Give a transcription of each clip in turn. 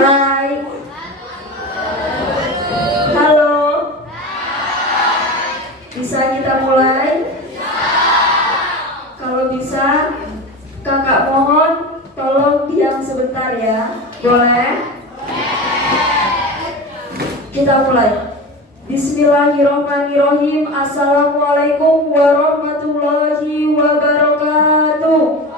Hai, halo, bisa kita mulai? Kalau bisa, kakak mohon tolong diam sebentar ya, boleh? Kita mulai. Bismillahirrahmanirrahim. Assalamualaikum warahmatullahi wabarakatuh.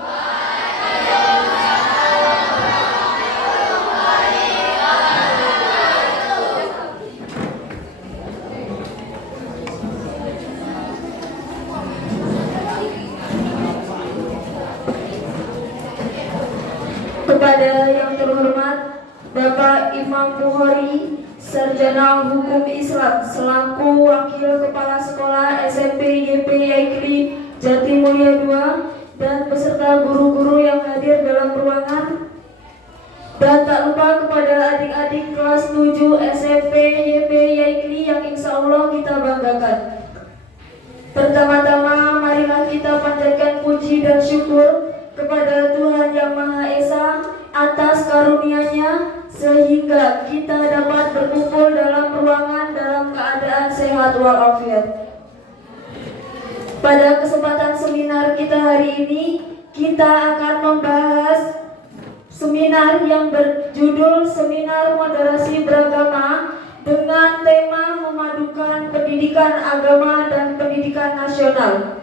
Kepada yang terhormat Bapak Imam Bukhari, Sarjana Hukum Islam, selaku Wakil Kepala Sekolah SMP YP Yaikli Jatimulya II, dan beserta guru-guru yang hadir dalam ruangan, dan tak lupa kepada adik-adik kelas 7 SMP YP Yaikli yang insya Allah kita banggakan. Pertama-tama marilah kita panjatkan puji dan syukur kepada Tuhan Yang Maha Esa atas karunia-Nya sehingga kita dapat berkumpul dalam ruangan dalam keadaan sehat walafiat. Pada kesempatan seminar kita hari ini, kita akan membahas seminar yang berjudul Seminar Moderasi Beragama dengan tema memadukan pendidikan agama dan pendidikan nasional,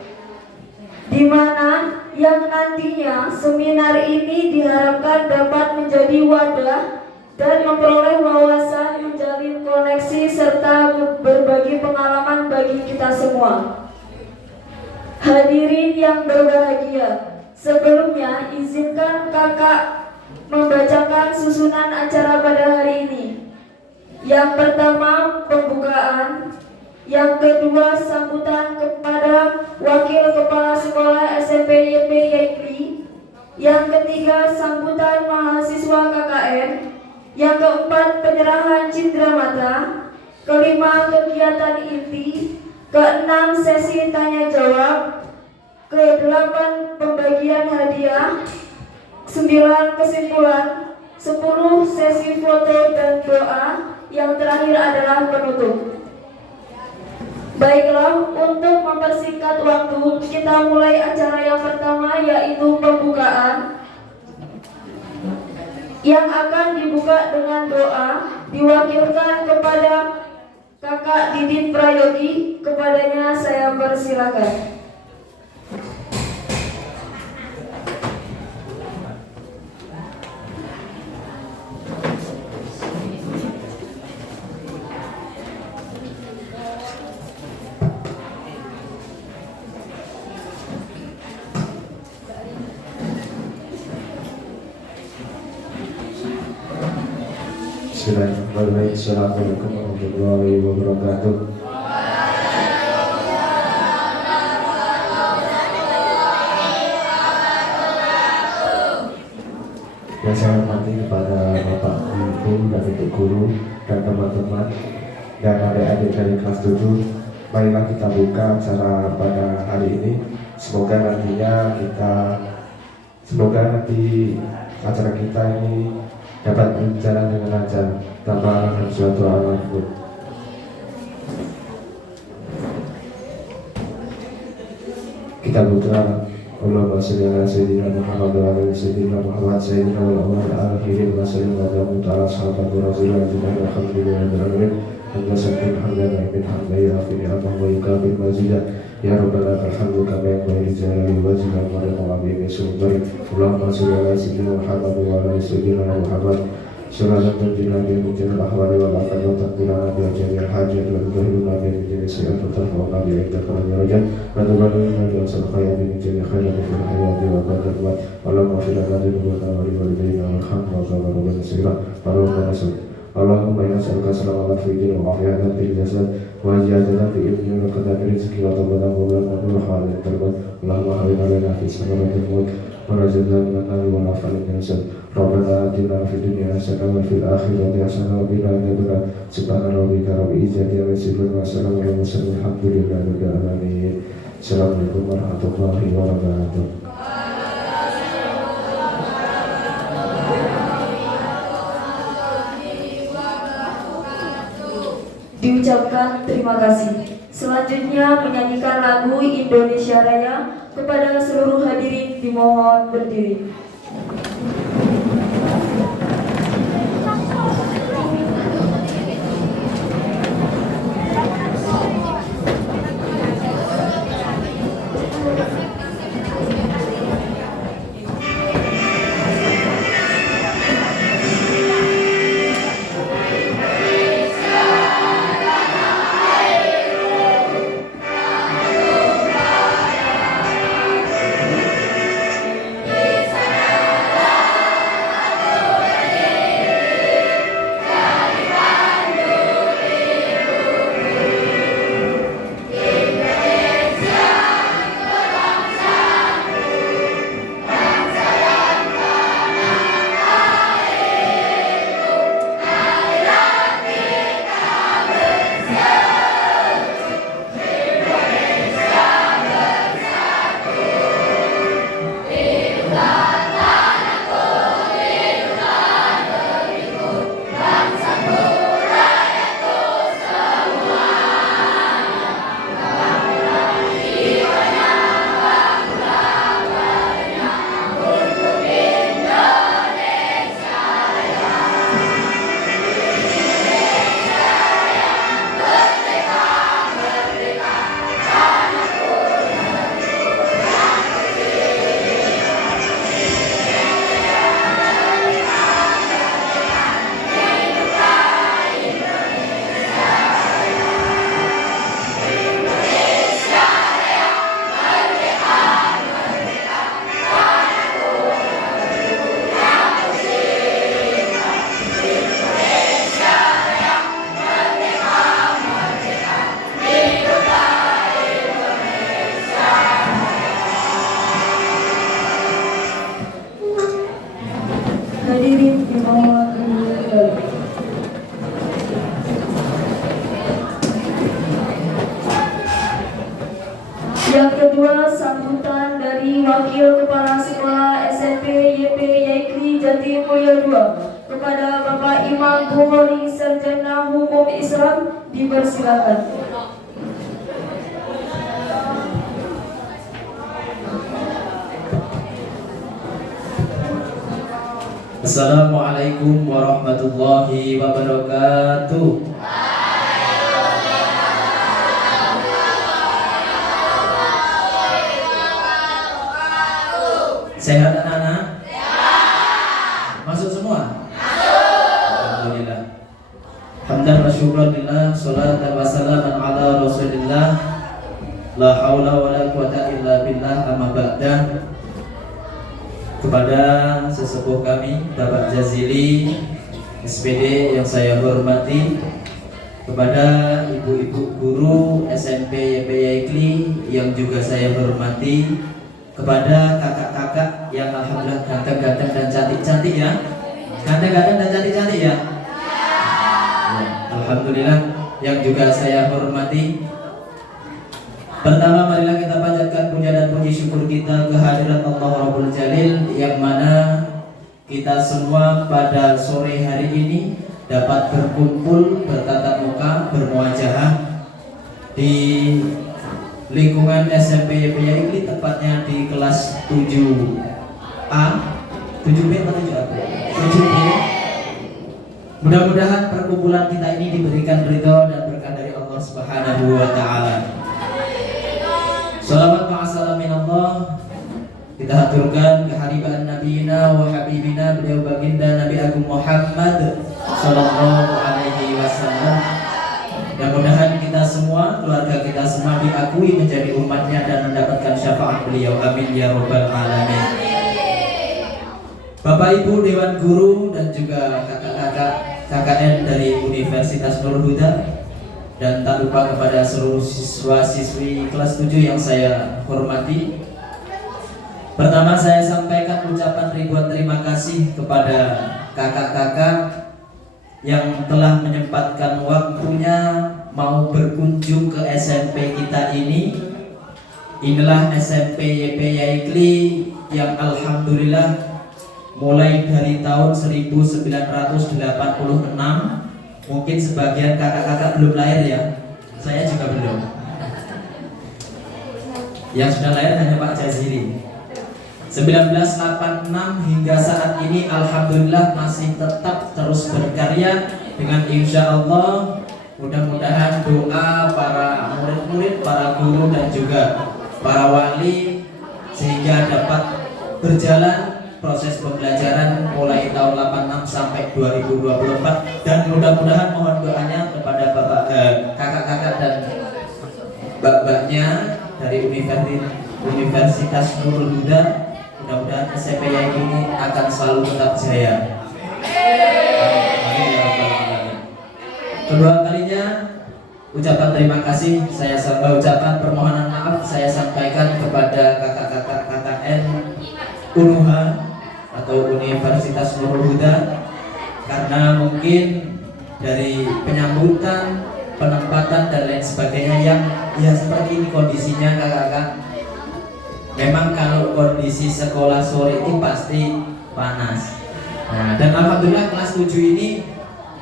di mana yang nantinya seminar ini diharapkan dapat menjadi wadah dan memperoleh wawasan, menjalin koneksi, serta berbagi pengalaman bagi kita semua. Hadirin yang berbahagia, sebelumnya izinkan kakak membacakan susunan acara pada hari ini. Yang pertama, pembukaan. Yang kedua, sambutan kepada Wakil Kepala Sekolah SMP YP Yaikli. Yang ketiga, sambutan mahasiswa KKN. Yang keempat, penyerahan cindramata. Kelima, kegiatan inti. Keenam, sesi tanya jawab. Kedelapan, pembagian hadiah. 9, kesimpulan. 10, sesi foto dan doa. Yang terakhir adalah penutup. Baiklah, untuk mempersingkat waktu, kita mulai acara yang pertama, yaitu pembukaan, yang akan dibuka dengan doa, diwakilkan kepada Kakak Didit Prayogi. Kepadanya saya persilakan. Bismillahirrahmanirrahim. Assalamualaikum warahmatullahi wabarakatuh. Yang saya hormati kepada Bapak Ibu dan Ibu Guru dan teman-teman dan adik-adik dari kelas 7, marilah kita buka acara pada hari ini. Semoga nanti acara kita ini dapat berjalan dengan lancar tanpa halangan suatu alat pun. Kita berdoa, Allahumma sholli ala sayyidina Muhammad wa ala sayyidina Muhammad sayyidina wal awwal al akhirin wa sallallahu ala sahabat rasulullah alhamdulillah rabbil alamin. Menjadikan harganya min harganya afini Allah wa yukabir mazidah. Ya Rabbana alhamdu kama yang bayi jalali wajilah marimu abimi sumubari. Allahumma salli ala sayyidina Muhammad wa ala sayyidina Muhammad. Suratan tunjina bil mujil ahwali wal afad wa takbirana bil jamil hajat wa tuhiluna bil mujil si'at wa tarfa'una bil idda karami rajat wa tubaluna bil salkhaya bil mujil khairan fil hayati wa badat wa Allahumma filana dinubana wa riwalidayna wa khamna wa zabaru wa nasira wa rahmana nasul. Allahumma inna nas'aluka salamatan fi din wa afiyatan fil jasad wa ziyadatan fi ilmi wa qadami rizqi wa tabatan wa barakatan wa halin tarbat. Allahumma hawin alaina fi samaratil maut wa razidna minan nari wa nafa'in nasal. Rabbana atina fid dunya hasanah wa fil akhirati hasanah wa qina adzabannar. Subhana rabbika rabbil izzati amma yasifun wa salamun alal mursalin walhamdulillahi rabbil alamin. Assalamualaikum warahmatullahi wabarakatuh. Diucapkan terima kasih. Selanjutnya menyanyikan lagu Indonesia Raya. Kepada seluruh hadirin dimohon berdiri. Hadirin dimohon berdiri. Yang kedua, sambutan dari Wakil Kepala Sekolah SMP YP Yaikli Jatimulya 2 kepada Bapak Imam Bukhari Sarjana Hukum Islam dipersilakan. Assalamualaikum warahmatullahi wabarakatuh. Sehat anak-anak? Sehat. Masuk semua? Masuk. Alhamdulillah. Hamdan wa syukran lillah, salatan wa salaman ala Rasulillah. La haula wa la quwata illa billah, amma ba'da. Kepada sesepuh kami Bapak Jazili SPD yang saya hormati, kepada ibu-ibu guru SMP YP Yaikli yang juga saya hormati, kepada kakak-kakak yang alhamdulillah ganteng-ganteng dan cantik-cantik ya. Ganteng-ganteng dan cantik-cantik ya. Alhamdulillah yang juga saya hormati. Pertama, marilah kita panjatkan puja dan puji syukur kita kehadirat Allah Rabbul Jalil, yang mana kita semua pada sore hari ini dapat berkumpul, bertatap muka, bermuajahah di lingkungan SMP YP Yaikli, tepatnya di kelas 7A, 7B atau 7A? 7B. Mudah-mudahan perkumpulan kita ini diberikan ridho dan berkah dari Allah Subhanahu wa taala. Shalawat ma'asalam minallah kita haturkan kehadiran nabiyina wa habibina beliau baginda Nabi Agung Muhammad sallallahu alaihi wasallam. Mudah-mudahan kita semua, keluarga kita semua diakui menjadi umatnya dan mendapatkan syafaat beliau. Amin ya rabbal alamin. Bapak Ibu Dewan Guru dan juga kakak-kakak KKN dari Universitas Nurul Huda, dan tak lupa kepada seluruh siswa-siswi kelas 7 yang saya hormati. Pertama saya sampaikan ucapan ribuan terima kasih kepada kakak-kakak yang telah menyempatkan waktunya mau berkunjung ke SMP kita ini. Inilah SMP YP Yaikli yang alhamdulillah mulai dari tahun 1986, mungkin sebagian kakak-kakak belum lahir ya, saya juga belum. Yang sudah lahir hanya Pak Jaziri. 1986 hingga saat ini alhamdulillah masih tetap terus berkarya dengan insya Allah. Mudah-mudahan doa para murid-murid, para guru dan juga para wali sehingga dapat berjalan proses pembelajaran mulai tahun 86 sampai 2024, dan mudah-mudahan mohon doanya kepada bapak kakak-kakak dan mbak-mbaknya dari Universitas Nurul Huda. Mudah-mudahan SMP ini akan selalu tetap jaya. Amin ya rabbal alamin. Kedua kalinya ucapan terima kasih ucapan permohonan maaf saya sampaikan kepada kakak-kakak KKN Unuha atau Universitas Nurul Huda, karena mungkin dari penyambutan, penempatan dan lain sebagainya yang ya seperti ini kondisinya kakak-kakak. Memang kalau kondisi sekolah sore itu pasti panas. Nah, dan alhamdulillah kelas 7 ini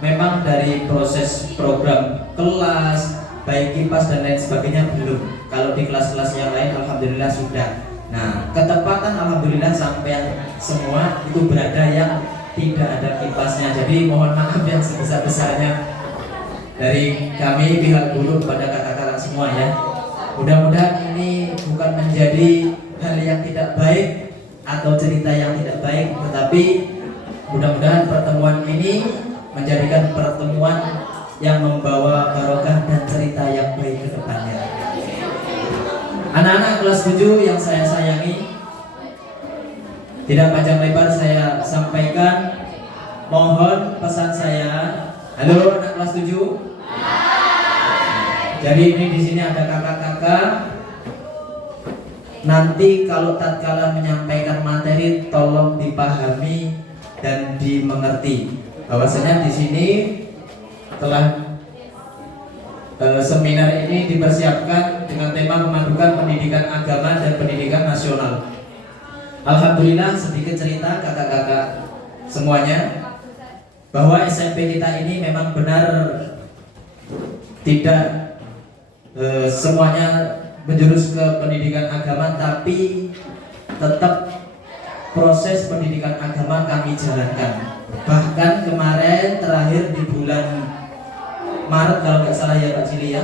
memang dari proses program kelas, baik kipas dan lain sebagainya belum. Kalau di kelas-kelas yang lain alhamdulillah sudah. Nah, ketepatan alhamdulillah sampai semua itu berada yang tidak ada kipasnya. Jadi mohon maaf yang sebesar-besarnya dari kami pihak guru kepada kakak-kakak semua ya. Mudah-mudahan ini bukan menjadi hal yang tidak baik atau cerita yang tidak baik, tetapi mudah-mudahan pertemuan ini menjadikan pertemuan yang membawa barokah dan cerita yang baik ke depannya. Anak-anak kelas 7 yang saya sayangi, tidak panjang lebar saya sampaikan, mohon pesan saya. Halo anak kelas 7. Jadi ini di sini ada kakak-kakak. Nanti kalau tatkala menyampaikan materi tolong dipahami dan dimengerti. Bahwasanya di sini telah seminar ini dipersiapkan dengan tema memadukan pendidikan agama dan pendidikan nasional. Alhamdulillah sedikit cerita kakak-kakak semuanya bahwa SMP kita ini memang benar tidak semuanya menjurus ke pendidikan agama, tapi tetap proses pendidikan agama kami jalankan. Bahkan kemarin terakhir di bulan Maret kalau nggak salah ya Pak Cili ya,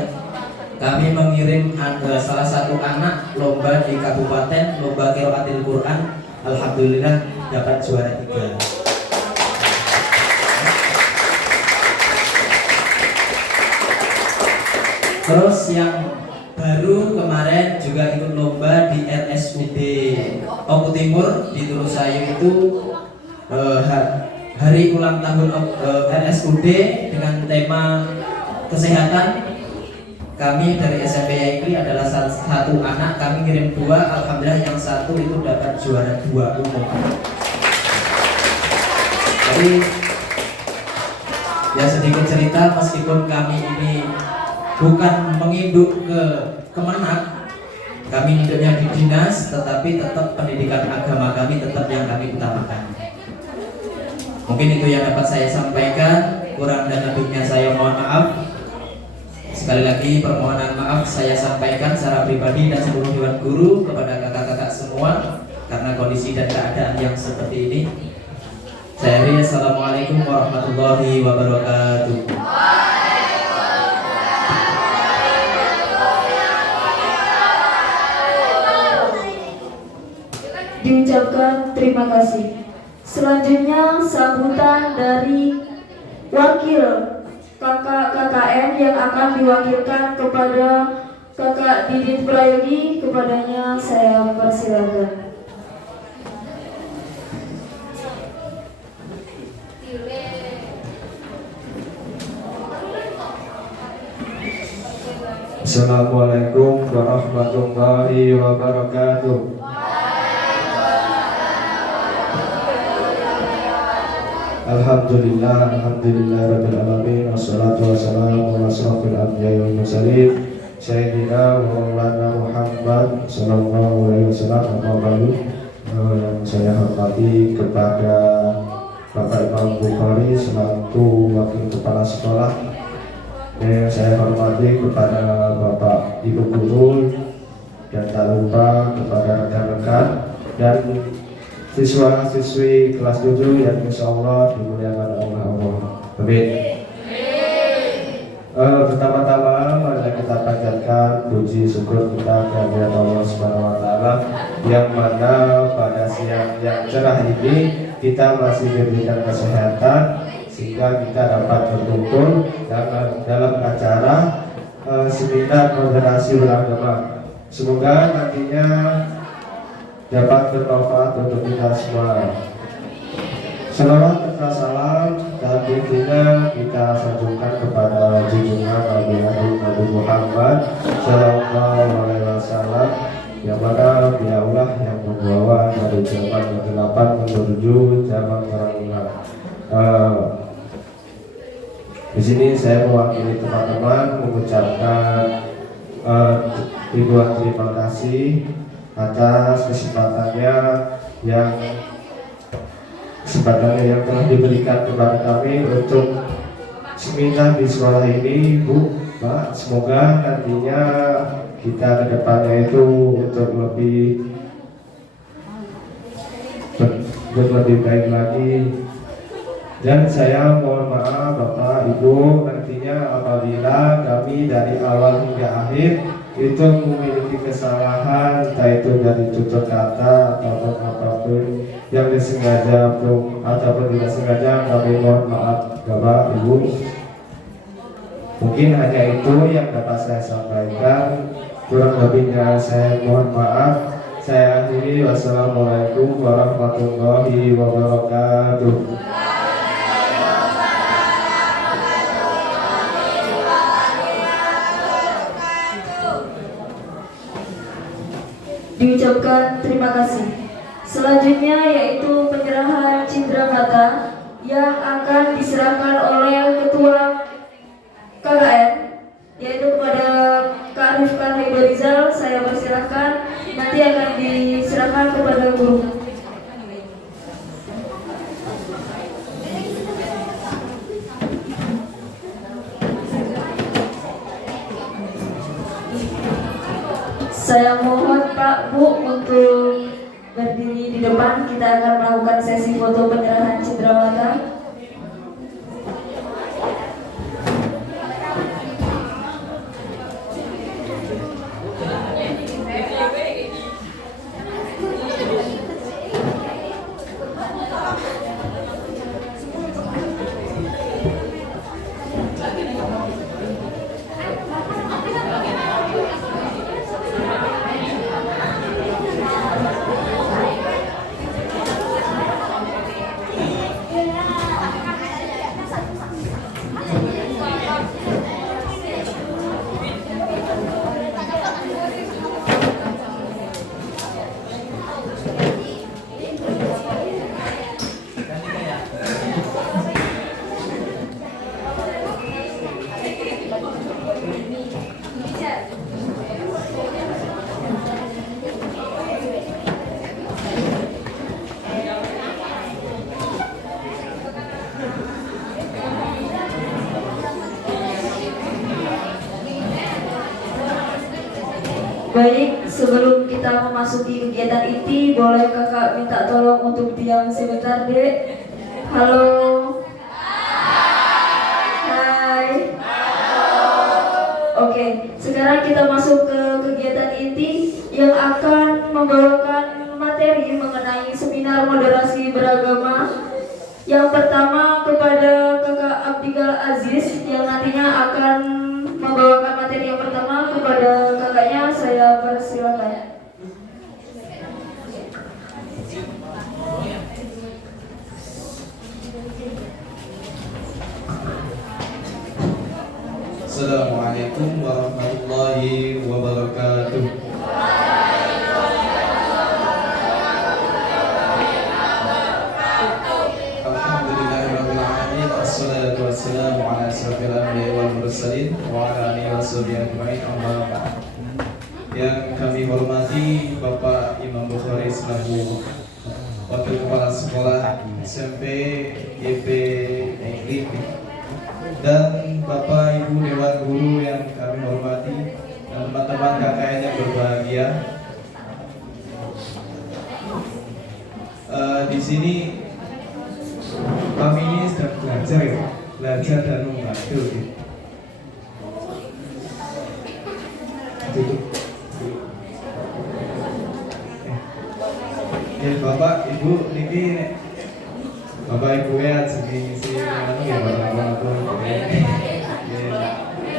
kami mengirim salah satu anak lomba di kabupaten, lomba qiraatil Quran. Alhamdulillah dapat juara 3. Terus yang baru kemarin juga ikut lomba di RSUD Oku Timur di Turusayu itu hari ulang tahun RSUD dengan tema kesehatan. Kami dari SMP Yaikli adalah salah satu anak, kami kirim 2, alhamdulillah yang satu itu dapat juara 2 umum. Jadi ya sedikit cerita, meskipun kami ini bukan menginduk ke Kemenak, kami induknya di dinas, tetapi tetap pendidikan agama kami tetap yang kami utamakan. Mungkin itu yang dapat saya sampaikan, kurang dan lebihnya saya mohon maaf. Sekali lagi permohonan maaf saya sampaikan secara pribadi dan seluruh dewan guru kepada kakak-kakak semua karena kondisi dan keadaan yang seperti ini. Saya akhiri, assalamualaikum warahmatullahi wabarakatuh. Diucapkan terima kasih. Selanjutnya sambutan dari wakil kakak KKN yang akan diwakilkan kepada kakak Didit Prayogi. Kepadanya saya persilakan. Assalamualaikum warahmatullahi wabarakatuh. Alhamdulillah rabbil alamin, wassalatu wassalamu ala asrofil anbiya'i wal mursalin sayyidina wa maulana Muhammad sallallahu alaihi wasallam. Amma ba'du. Yang saya hormati kepada Bapak Imam Bukhari selaku wakil kepala sekolah, yang saya hormati kepada Bapak Ibu guru, dan tak lupa kepada rekan-rekan dan siswa-siswi kelas 7 yang insya Allah dimuliakan oleh Allah. Amin. Pertama-tama mari kita panjatkan puji syukur kita kehadirat Allah Subhanahu wa taala, yang mana pada siang yang cerah ini kita masih diberikan kesehatan sehingga kita dapat berkumpul dalam acara seminar moderasi beragama. Semoga nantinya dapat bermanfaat untuk kita semua. Selawat serta salam dan tentunya kita sanjungkan kepada junjungan Nabi Nabi Muhammad Sallallahu Alaihi Wasallam, yang mana dialah yang membawa dari zaman kegelapan menuju zaman terang. Di sini saya mewakili teman-teman mengucapkan ribuan terima kasih atas kesempatannya yang telah diberikan kepada kami untuk seminar di sekolah ini, Bu, Pak. Semoga nantinya kita ke depannya itu untuk lebih baik lagi. Dan saya mohon maaf Bapak Ibu, nantinya apabila kami dari awal hingga akhir itu memiliki kesalahan, entah itu dari tutur kata ataupun apapun yang disengaja ataupun tidak sengaja, kami mohon maaf Bapak Ibu. Mungkin hanya itu yang dapat saya sampaikan, kurang lebihnya saya mohon maaf. Saya akhiri, wassalamualaikum warahmatullahi wabarakatuh. Diucapkan terima kasih. Selanjutnya yaitu penyerahan cindera mata yang akan diserahkan oleh Ketua KKN, yaitu kepada Kak Rifkan Haidarizal. Saya persilahkan, nanti akan diserahkan kepada guru. Saya mohon Pak Bu untuk berdiri di depan. Kita akan melakukan sesi foto penyerahan cindera mata. Baik, sebelum kita memasuki kegiatan inti, boleh kakak minta tolong untuk diam sebentar, Dek? Halo. Hai. Oke, sekarang kita masuk ke kegiatan inti yang akan membawakan materi mengenai seminar moderasi beragama. Yang pertama kepada Kakak Abdigal Aziz yang nantinya akan membawakan materi yang pertama. Kepada kakaknya saya persilakan. Assalamualaikum warahmatullahi wabarakatuh. Alhamdulillahirabbil alamin wassalatu wassalamu ala asyrofil anbiya'i wal mursalin wa ala alihi washabihi ajmain amma ba'd. Yang kami hormati Bapak Imam Bukhari selaku Wakil Kepala Sekolah SMP IP Negeri dan Bapak Ibu Dewan Guru yang kami hormati dan teman-teman KKN yang berbahagia. Di sini kami ini sedang belajar dan membantu. Bapak Ibu niki Bapak Ibu ya segi ya Bapak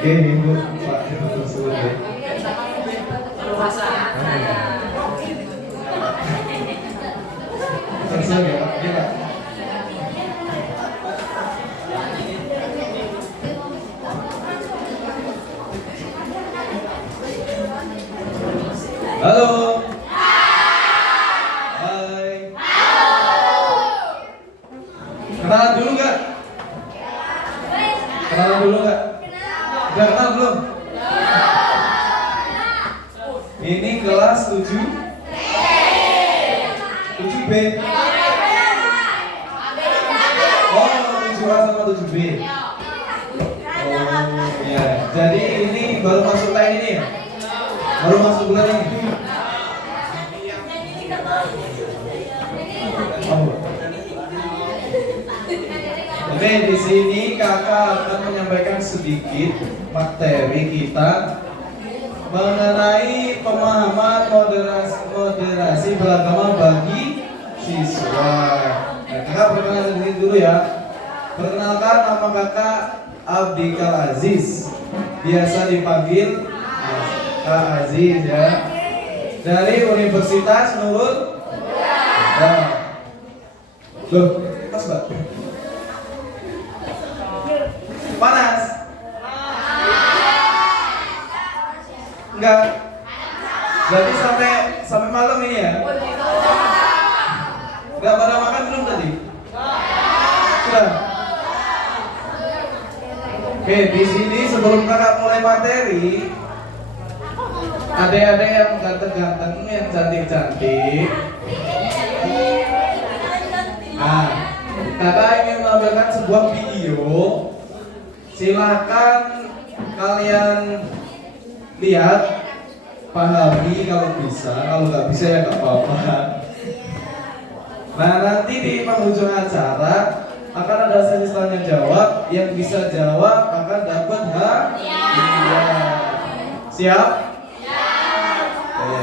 Oke Ibu Pak tersebut ya. Selesai ya Pak? Iya Pak. Halo. Kenalan dulu nggak? Kenalan dulu nggak? Udah kenal belum? Ini kelas 7 7B. Oh 7A sama 7B. Oh ya. Jadi ini baru masuk line ini ya? Baru masuk bulan ini? Oh. Oke, di sini kakak akan menyampaikan sedikit materi kita mengenai pemahaman moderasi beragama bagi siswa. Nah, kakak perkenalkan diri dulu ya. Perkenalkan, nama kakak Abdigal Aziz, biasa dipanggil Kak Aziz ya. Dari Universitas Nurul. Nah, loh, pas Mbak. Panas? Enggak. Berarti sampai malam ini ya? Enggak pada makan belum tadi? Sudah. Oke, di sini sebelum kakak mulai materi, adik-adik yang ganteng-ganteng, yang cantik-cantik. Nah, kakak ingin menampilkan sebuah video. Silakan kalian lihat, pahami kalau bisa, kalau nggak bisa ya nggak apa-apa. Nah nanti di penghujung acara akan ada sesi tanya jawab, yang bisa jawab akan dapat hadiah. Siap? Siap. Oke,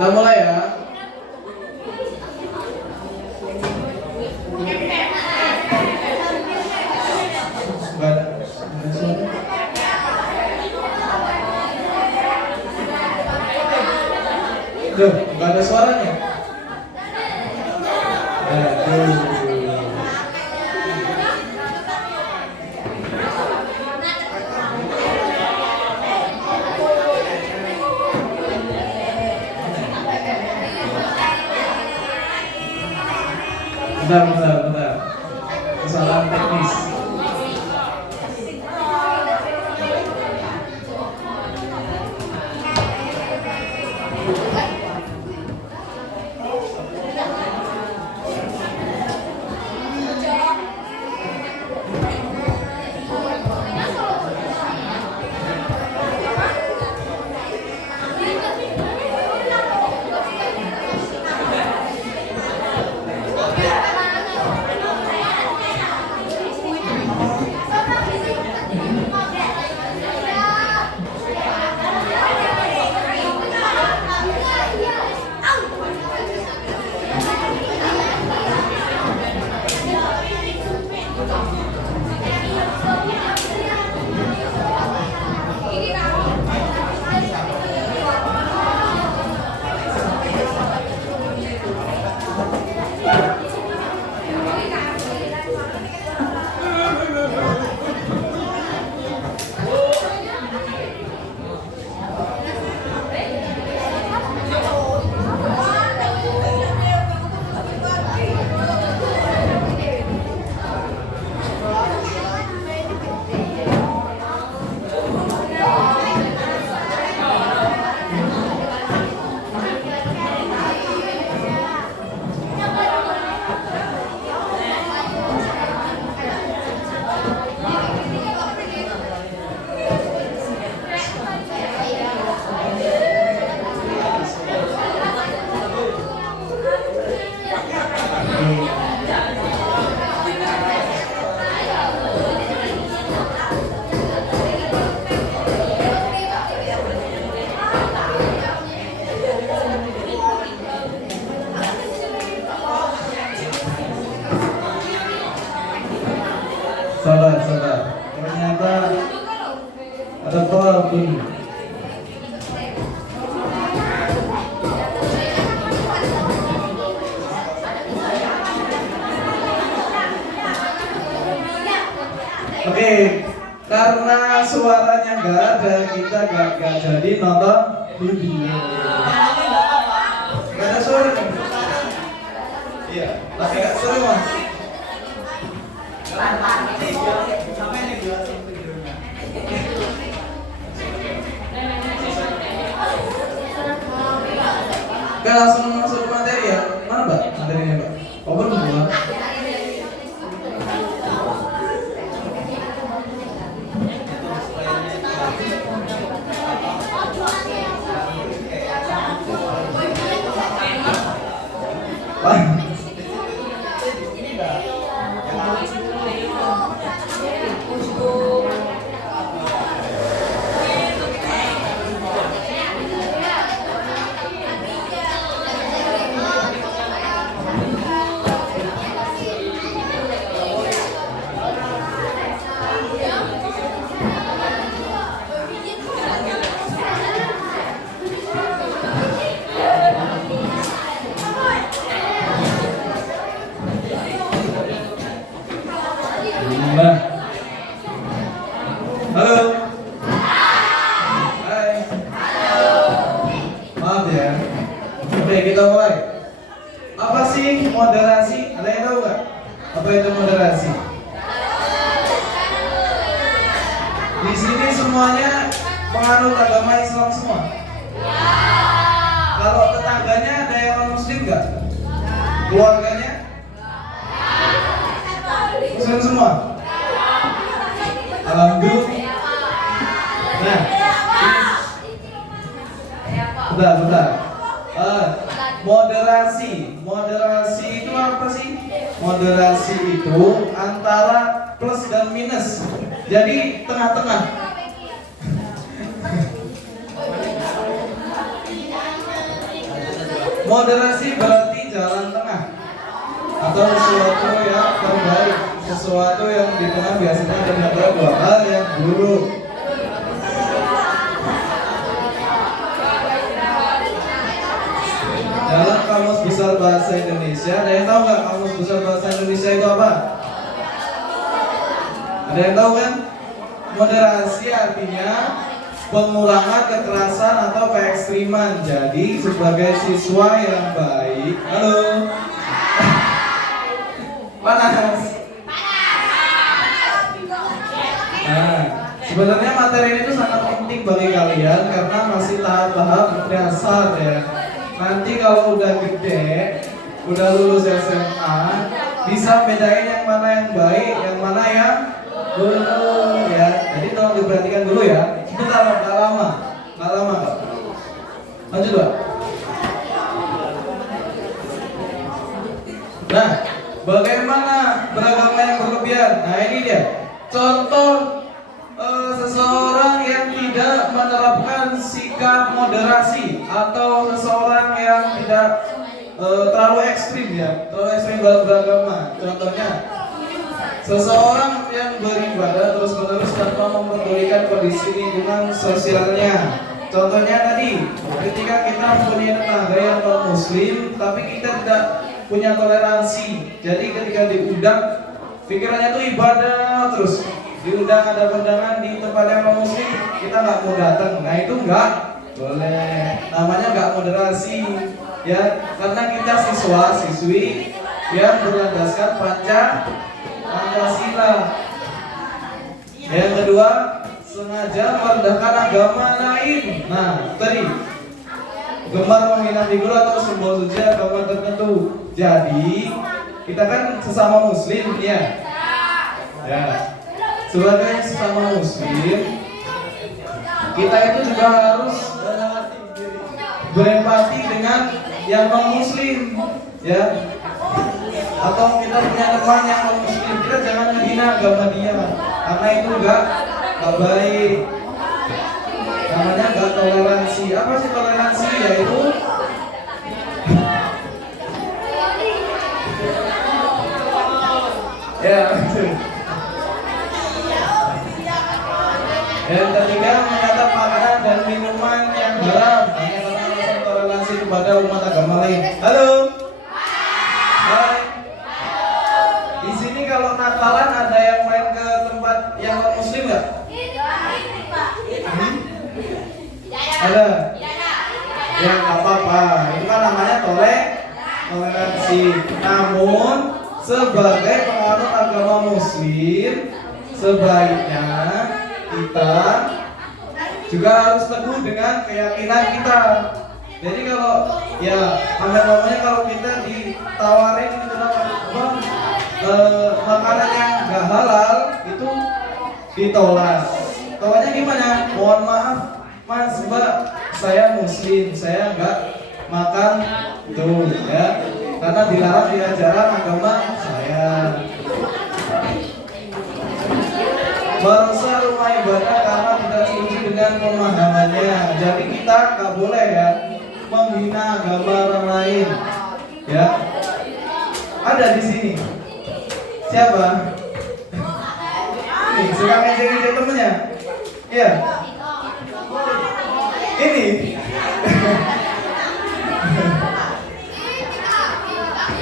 kita mulai ya. Duh, nggak ada suaranya. Aduh. Bentar. Kesalahan teknis. Oke, karena suaranya nggak ada, kita nggak jadi nonton video. Nggak ada suara nih. Iya, tapi nggak seru mas. Oke, langsung masuk ke materi ya. Mana mbak materinya mbak? Oh belum mbak. Mbak. Halo. Hai. Maaf ya. Oke, kita mulai. Apa sih moderasi? Ada yang tahu nggak? Apa itu moderasi? Di sini semuanya penganut agama Islam semua. Kalau tetangganya ada yang non Muslim nggak? Keluarganya? Muslim semua. Alhamdulillah. Nah, bentar. Moderasi itu apa sih? Moderasi itu antara plus dan minus. Jadi tengah-tengah. Moderasi berarti jalan tengah atau sesuatu yang terbaik, sesuatu yang di tengah biasanya terdapat dua hal yang buruk. Dalam Kamus Besar Bahasa Indonesia, ada yang tahu nggak Kamus Besar Bahasa Indonesia itu apa? Ada yang tahu kan? Moderasi artinya pengurangan kekerasan atau keekstriman. Jadi sebagai siswa yang baik, halo. Panas. Nah, sebenarnya materi ini tuh sangat penting bagi kalian karena masih tahap-tahap dasar ya. Nanti kalau udah gede, udah lulus SMA, bisa bedain yang mana yang baik, yang mana yang buruk ya. Jadi tolong diperhatikan dulu ya. Sebentar, nggak lama kok. Lanjut Pak. Nah, bagaimana beragama yang berlebihan? Nah ini dia contoh seseorang yang tidak menerapkan sikap moderasi atau seseorang yang tidak terlalu ekstrim ya, terlalu ekstrim dalam beragama. Contohnya seseorang yang beribadah terus-menerus tanpa mempedulikan kondisi lingkungan sosialnya. Contohnya tadi, ketika kita mempunyai tetangga yang non muslim, tapi kita tidak punya toleransi. Jadi ketika diundang, pikirannya tuh ibadah terus. Diundang ada undangan di tempat yang non muslim, kita nggak mau datang. Nah itu nggak boleh. Namanya nggak moderasi, ya. Karena kita siswa-siswi yang berlandaskan Pancasila. Yang kedua, sengaja merendahkan agama lain. Nah, tadi gemar menghina figur atau simbol suci agama tertentu. Jadi, kita kan sesama muslim ya. Ya. Sebagai sesama muslim, kita itu juga harus berempati dengan yang non muslim, ya. Atau kita punya teman yang non muslim, kita jangan menghina agama dia, karena itu enggak baik. Namanya enggak toleransi. Apa sih toleransi? Yaitu ya. Yang ketiga, menyantap makanan dan minuman yang haram hanya karena alasan toleransi kepada umat agama lain. Halo. Hai. Di sini kalau Natalan ada yang main ke tempat apa-apa. Itu kan namanya toleransi. Namun sebagai penganut agama Muslim, sebaiknya kita juga harus teguh dengan keyakinan kita. Jadi kalau ya namanya kalau kita ditawarin gitu makanan yang nggak halal itu ditolak. Tolaknya gimana? Mohon maaf Mas, Mbak, saya Muslim, saya nggak makan itu ya, karena dilarang di ajaran agama saya. Merusak rumah ibadah karena tidak setuju dengan pemahamannya. Jadi kita nggak boleh ya menghina agama orang lain. Ya, ada di sini. Siapa? Nih, suka ngejek-ngejek temennya. Iya. Ini.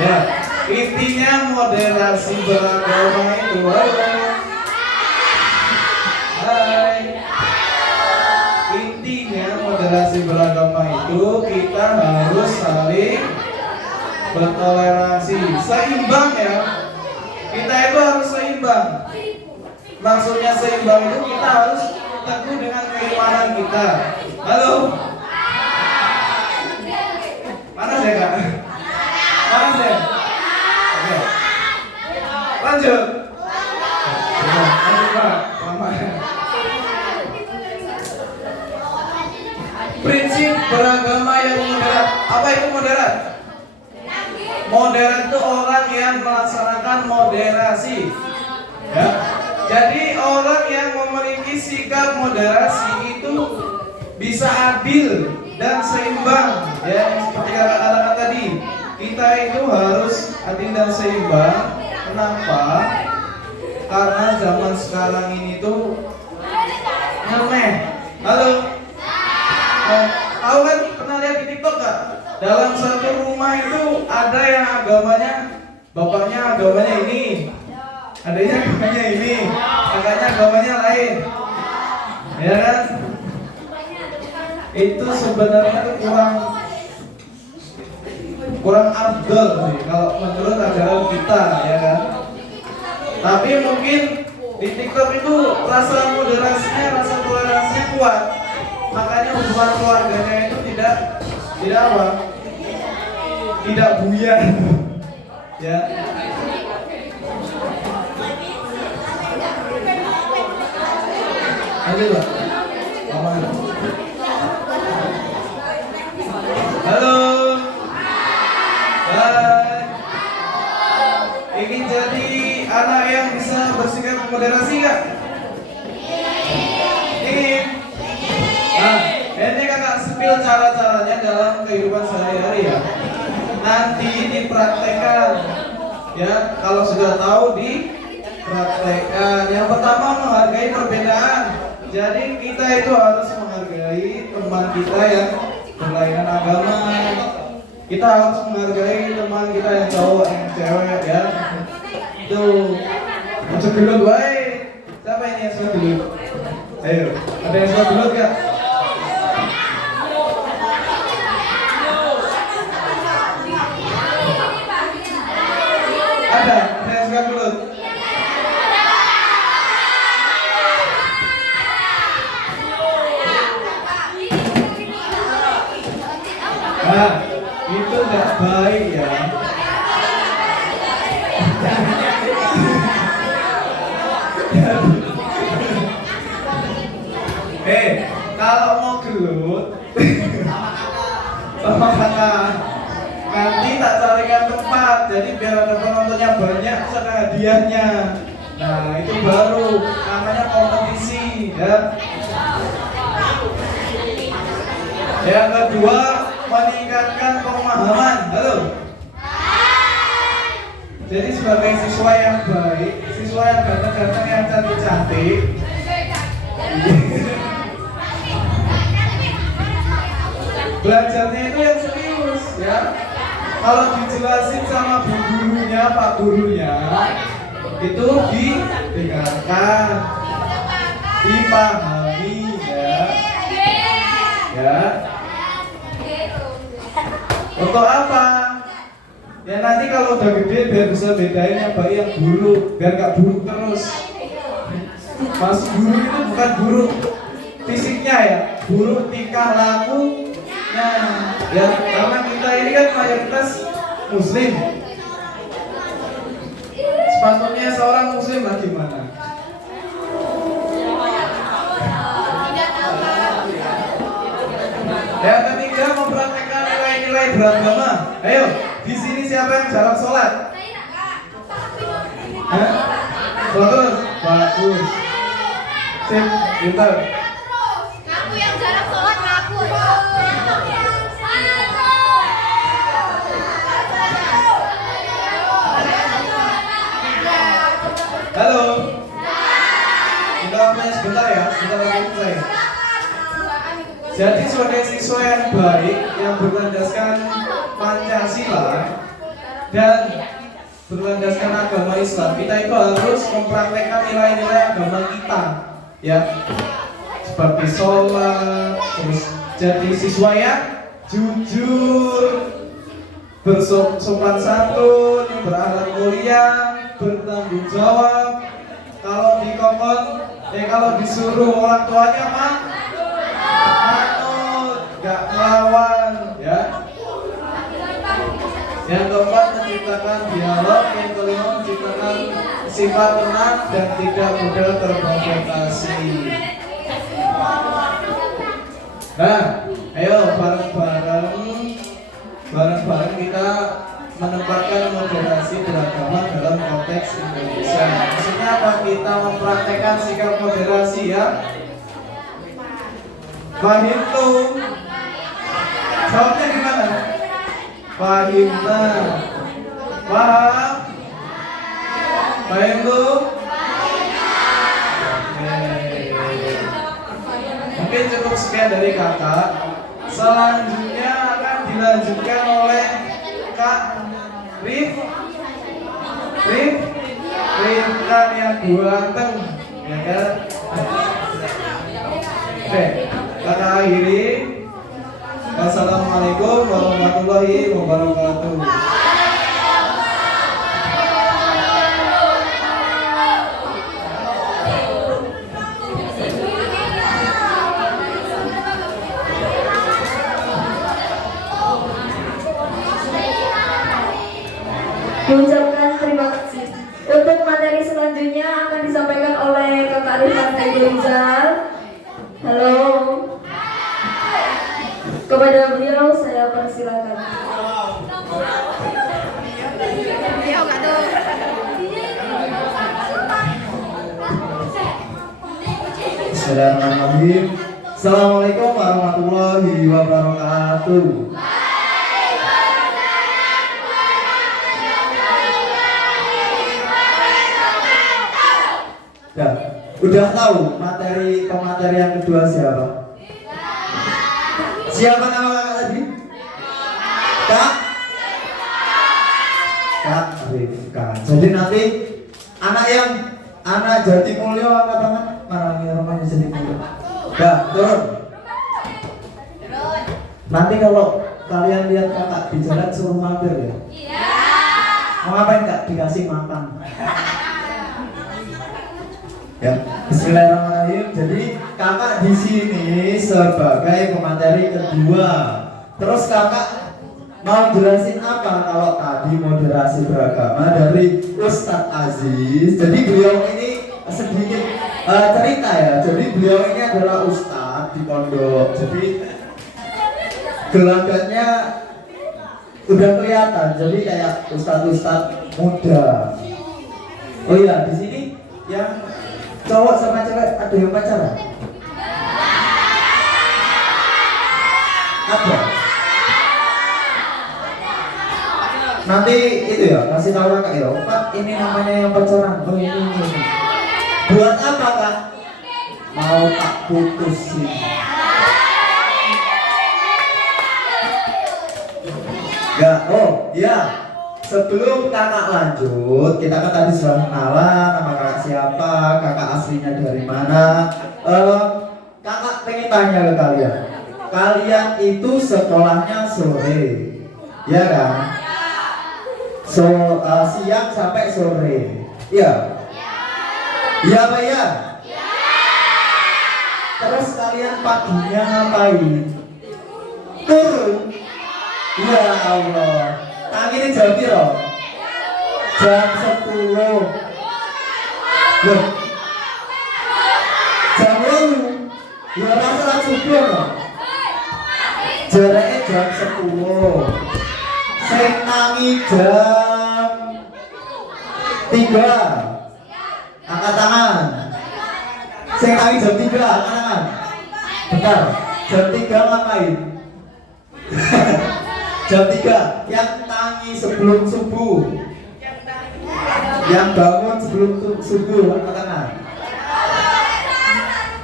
Ya, intinya moderasi beragama itu. Hai. Intinya moderasi beragama itu kita harus saling bertoleransi, seimbang ya. Kita itu harus seimbang. Maksudnya seimbang itu kita harus teguh dengan keimanan kita. Halo? Panas ya kak? Panas ya? Oke. Lanjut. Lanjut pak. Prinsip beragama yang moderat. Apa itu moderat? Moderat itu orang yang melaksanakan moderasi. Ya. Jadi orang yang memiliki sikap moderasi itu bisa adil dan seimbang. Ya, seperti kata-kata tadi, kita itu harus adil dan seimbang. Kenapa? Karena zaman sekarang ini tuh nyeleneh. Halo. Tahu kan, pernah lihat di TikTok gak? Dalam satu rumah itu ada yang agamanya, bapaknya agamanya ini, adanya agamanya ini, kakaknya agamanya lain, ya kan? Itu sebenarnya tuh kurang afdal sih kalau menurut ajaran kita, ya kan? Tapi mungkin di TikTok itu rasa moderasinya, rasa toleransinya kuat, makanya hubungan keluarganya itu tidak apa? Tidak buyar, ya. Lanjut Pak. Halo. Hai. Ingin jadi anak yang bisa bersikap moderasi nggak? Ingin. Nah, ini kakak spill cara-caranya dalam kehidupan sehari-hari ya. Nanti dipraktekkan. Ya, kalau sudah tahu dipraktekkan. Yang pertama, menghargai perbedaan. Jadi kita itu harus menghargai teman kita yang berlainan agama. Kita harus menghargai teman kita yang cowok, yang cewek ya. Tuh, masuk dulu baik. Siapa ini yang suka dulu? Ayo, ada yang suka dulu gak? Ada yang suka dulu? Nah, itu nggak baik ya. Kalau mau gelut sama kakak, nanti tak carikan tempat. Jadi biar ada penontonnya banyak, ada hadiahnya. Nah, itu baru namanya kompetisi ya. Yang kedua, meningkatkan pemahaman. Halo. Jadi sebagai siswa yang baik, siswa yang ganteng-ganteng, yang cantik-cantik, belajarnya itu yang serius ya. Kalau dijelasin sama bu gurunya, pak gurunya, itu didengarkan, dipahami ya. Ya. Untuk apa? Ya nanti kalau udah gede biar bisa bedain yang baik yang buruk, biar gak buruk terus. Mas buruk itu bukan buruk fisiknya ya, buruk tingkah lakunya. Ya karena kita ini kan mayoritas muslim. Sepatutnya seorang muslim lah gimana? Yang ketiga, mempraktekkan nilai-nilai beragama. Ayo, di sini siapa yang jarang sholat? Hah? Bagus, bagus. Sip, pintar. Ngaku yang jarang sholat, ngaku. Halo. Kita waktunya sebentar ya, sebentar lagi selesai. Jadi sebagai siswa yang baik yang berlandaskan Pancasila dan berlandaskan agama Islam, kita itu harus mempraktekkan nilai-nilai agama kita, ya, seperti sholat, terus jadi siswa yang jujur, bersopan santun, berakhlak mulia, bertanggung jawab. Kalau dikongkon, kalau disuruh orang tuanya manut, gak melawan, ya. Yang keempat, menciptakan dialog. Yang kelima, menciptakan sifat tenang dan tidak mudah terprovokasi. Nah, ayo bareng-bareng kita menempatkan moderasi beragama dalam konteks Indonesia. Maksudnya apa? Kita mempraktekkan sikap moderasi, ya. Paham tuh? Jawabnya gimana? Fahimna. Paham? Paham tuh? Mungkin cukup sekian dari kakak. Selanjutnya akan dilanjutkan oleh Kak Rifkan yang ganteng, ya kan? Oke, kakak akhiri. Assalamualaikum warahmatullahi wabarakatuh. Mengucapkan terima kasih. Untuk materi selanjutnya akan disampaikan oleh Kakak Rifan Rizal. Halo. Kepada beliau saya persilakan. Bismillahirrahmanirrahim. Assalamualaikum warahmatullahi wabarakatuh. Ya, udah tahu pemateri yang kedua siapa? Siapa nama kakak tadi? Kak Rifkan. Jadi nanti anak Jati Mulyo angkat tangan. Mana rumahnya Jati Mulyo? Ya, turun. Nanti kalau kalian lihat kakak di jalan suruh mampir ya. Mau ngapain kak? Dikasih makan. Ya, Bismillahirrahmanirrahim. Jadi kakak di sini sebagai pemateri kedua. Terus kakak mau jelasin apa? Kalau tadi moderasi beragama dari Ustadz Aziz. Jadi beliau ini sedikit cerita ya. Jadi beliau ini adalah ustadz di pondok. Jadi gelagatnya udah kelihatan. Jadi kayak ustadz muda. Oh iya, di sini yang cowok sama cewek ada yang pacaran? Ada. Nanti itu ya, kasih tahu kakak ya, Pak ini namanya yang pacaran. Oh ini. Buat apa kak? Mau tak putusin. Ya, oh ya. Sebelum kakak lanjut, kita kan tadi sudah kenalan nama kakak siapa, kakak aslinya dari mana. Kakak pengen tanya ke kalian. Kalian itu sekolahnya sore, Ya kan? Siang sampai sore. Iya. Iya apa ya? Terus kalian paginya ngapain? Turun. Ya Allah. Tangan ini jam piro? Jam 10. Loh. Jam 8. Ya rasa subuh no. Jaraknya jam 10. Sing nangi jam 3. Angkat tangan. Sing nangi jam 3 angkat tangan. Bentar. Jam 3 ngapain? Jam 3 yang tangi sebelum subuh. Yang bangun sebelum subuh angkat tangan.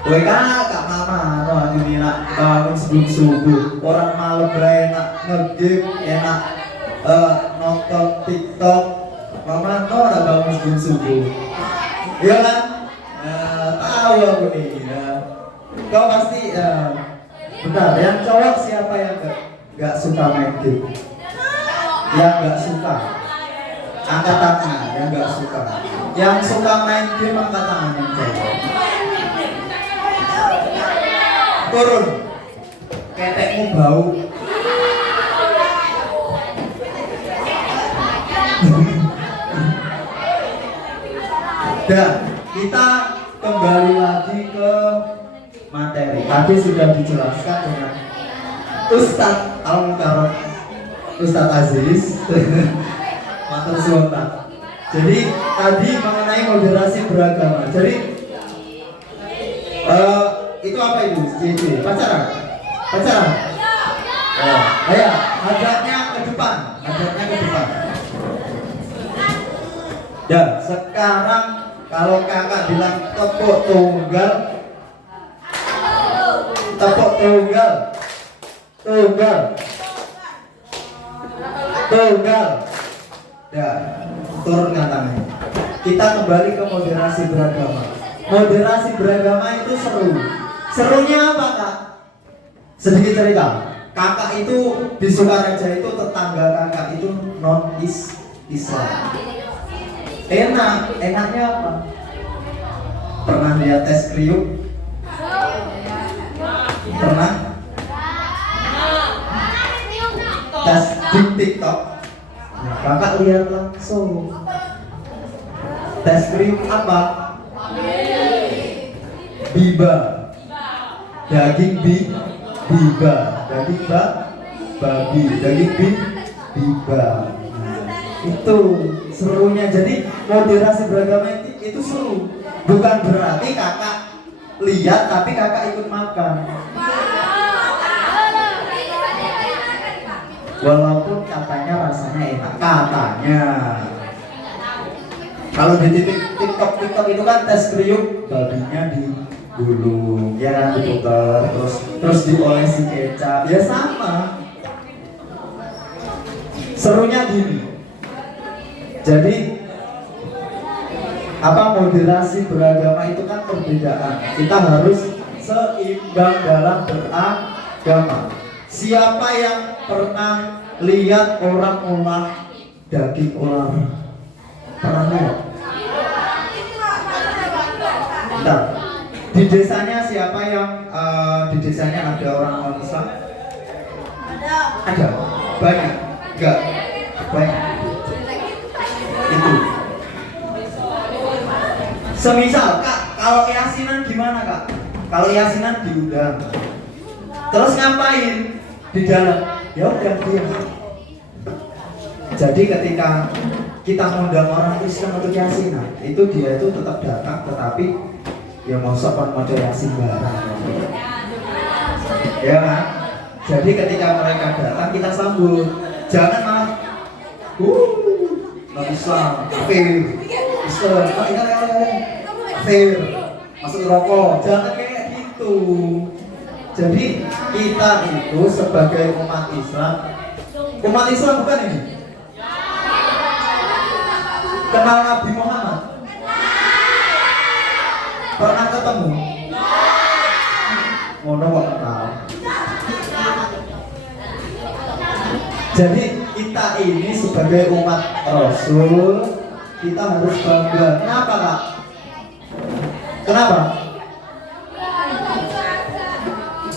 Woi kakak mama, no ini nak bangun sebelum subuh. Orang malam enak nge-game, enak nonton TikTok. Mama no nak bangun sebelum subuh. Iya kan? Tahu aku nih. Kau pasti bentar. Yang cowok siapa yang gak suka main game? Yang gak suka angkat tangan. Yang gak suka. Yang suka main game angkat tangan yang cowok. Turun. Ketekmu bau. Dan kita kembali lagi ke materi. Tadi sudah dijelaskan dengan Ustadz Al-Mukarram, Ustadz Aziz. Matur suwun. Jadi tadi mengenai moderasi beragama. Jadi itu apa itu? JJ, pacaran? Pacaran? Oh, ayo, hadapnya ke depan. Hadapnya ke depan. Ya, sekarang kalau kakak bilang tepuk tunggal. Tepuk tunggal. Tunggal. Tunggal. Ya, turunkan tangannya. Kita kembali ke moderasi beragama. Moderasi beragama itu seru. Serunya apa kak? Sedikit cerita. Kakak itu di Sukaraja itu tetangga kakak itu non Islam. Enaknya apa? Pernah lihat tes kriuk? Pernah? Tes di TikTok? Nah, kakak lihat langsung. Tes kriuk apa? Biba. Daging biba, daging babi, daging biba. Itu serunya. Jadi moderasi beragama itu seru. Bukan berarti kakak lihat tapi kakak ikut makan. Walaupun katanya rasanya enak, katanya. Kalau di TikTok itu kan tes kriuk, babinya digulung, ya kan, diputar, terus diolesi kecap, ya sama. Serunya gini. Jadi moderasi beragama itu kan perbedaan. Kita harus seimbang dalam beragama. Siapa yang pernah lihat orang olah daging ular? Pernah lihat? Bentar. Di desanya siapa yang di desanya ada orang non-Islam? Ada. Banyak. Enggak. Banyak. Itu. Semisal kak, kalau yasinan gimana kak? Kalau yasinan diundang, terus ngapain di dalam? Ya udah diam. Jadi ketika kita mengundang orang Islam untuk yasinan, itu dia itu tetap datang, tetapi ya mosok kon maca yasin bareng. Ya kan? Jadi ketika mereka datang kita sambut. Jangan malah non-Islam, kafir. Islam, kafir. Masuk rokok. Jangan kayak gitu. Jadi kita itu sebagai umat Islam bukan ini? Kenal Nabi Muhammad? Pernah ketemu? Ngono kok kenal. Jadi kita ini sebagai umat Rasul, kita harus bangga. Kenapa Kak? Kenapa?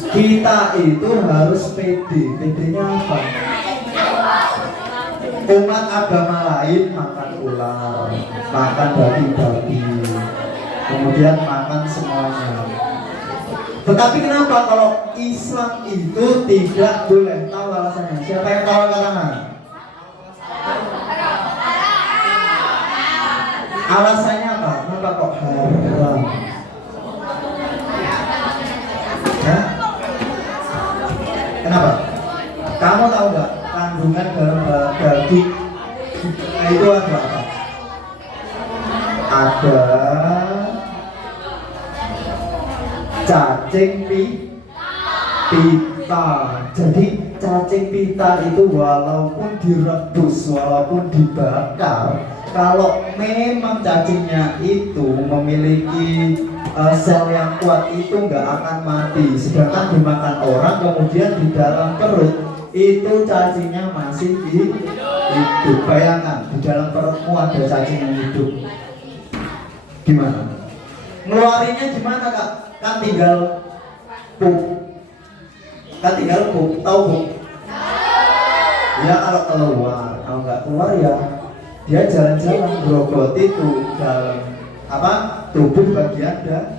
Kita itu harus pede. Pedenya apa? Umat agama lain makan ular, makan daging babi, kemudian makan semuanya. Tetapi kenapa kalau Islam itu tidak boleh? Tahu alasannya? Siapa yang tahu angkat tangan? Alasannya apa? Kenapa kok haram? Hah? Kenapa? Kamu tahu nggak kandungan dalam daging itu ada apa? Ada cacing pita. Jadi cacing pita itu walaupun direbus, walaupun dibakar, kalau memang cacingnya itu memiliki sel yang kuat itu nggak akan mati. Sedangkan dimakan orang kemudian di dalam perut itu cacingnya masih hidup. Bayangkan di dalam perutmu ada cacing yang hidup, gimana? Ngeluarinnya gimana Kak? Kan tinggal pup. Tahu pup? Ya kalau keluar, kalau nggak keluar ya dia jalan-jalan grogoti tuh dalam apa tubuh bagian dalam.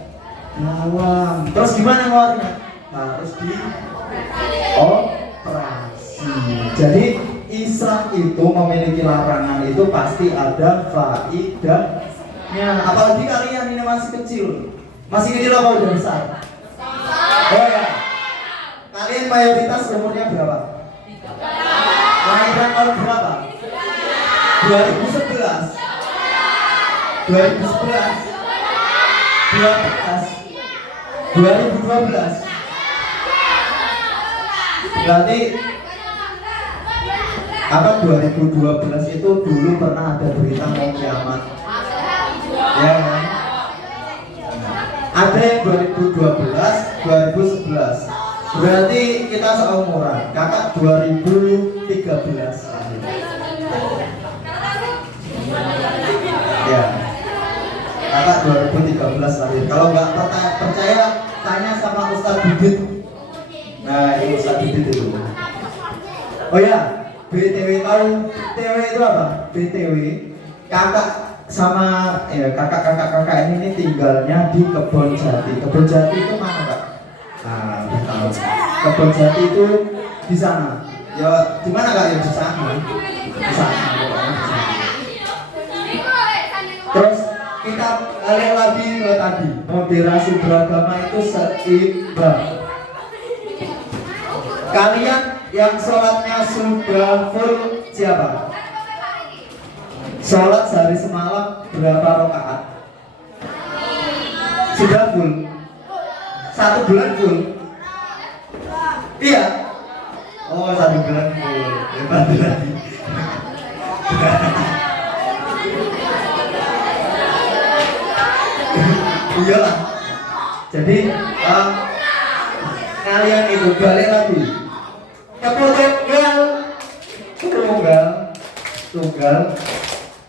Terus gimana ngeluarinnya? Harus dioperasi. Jadi Islam itu memiliki larangan itu pasti ada faedahnya. Apalagi kalian ini masih kecil. Masih kecil apa udah besar? Oh ya. Kalian mayoritas umurnya berapa? Lahiran tahun berapa? 2011 2012 berarti apa 2012 itu dulu pernah ada berita mau kiamat ya kan? Ada yang 2012 2011 berarti kita seumuran. Kakak 2013 ya, kakak 2013 lahir. Kalau nggak percaya tanya sama Ustadz Bibit. Nah ini Ustadz Bibit itu. Oh ya, BTW tahu BTW itu apa? BTW kakak sama ya kakak ini tinggalnya di Kebon Jati. Kebon Jati itu mana Kak? Nah, tahu. Kebon Jati itu di sana. Ya di mana Kak? Ya di sana. Di sana. Terus kita balik lagi ke tadi, moderasi beragama itu seimbang. Kalian yang sholatnya sudah full siapa? Sholat sehari semalam berapa rakaat? Sudah full? 1 bulan full? Iya. Oh 1 bulan full. Hebat lagi. Iya. Jadi kalian itu balik lagi.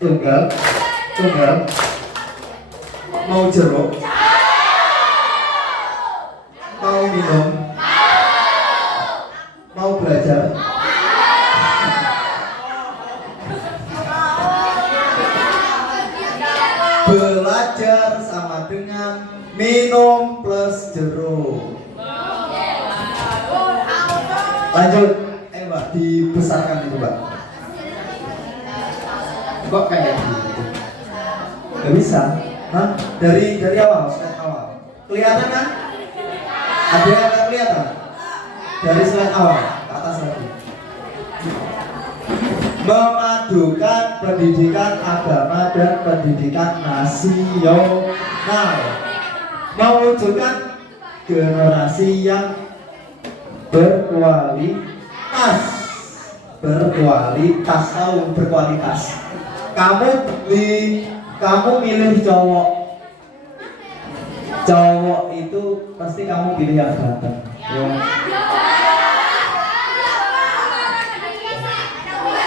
Tunggal. Mau jeruk? Mau minum? Mau belajar? Belajar sama dengan minum plus jeruk. Lanjut, Mbak, dibesarkan itu Mbak. Kok kayak gitu? Gak bisa. Hah? Dari awal, slide awal. Kelihatan kan? Ada yang gak kelihatan? Dari slide awal, ke atas lagi. Memadukan pendidikan agama dan pendidikan nasional, mewujudkan generasi yang berkualitas. Kamu milih cowok itu pasti kamu pilih yang ganteng ya.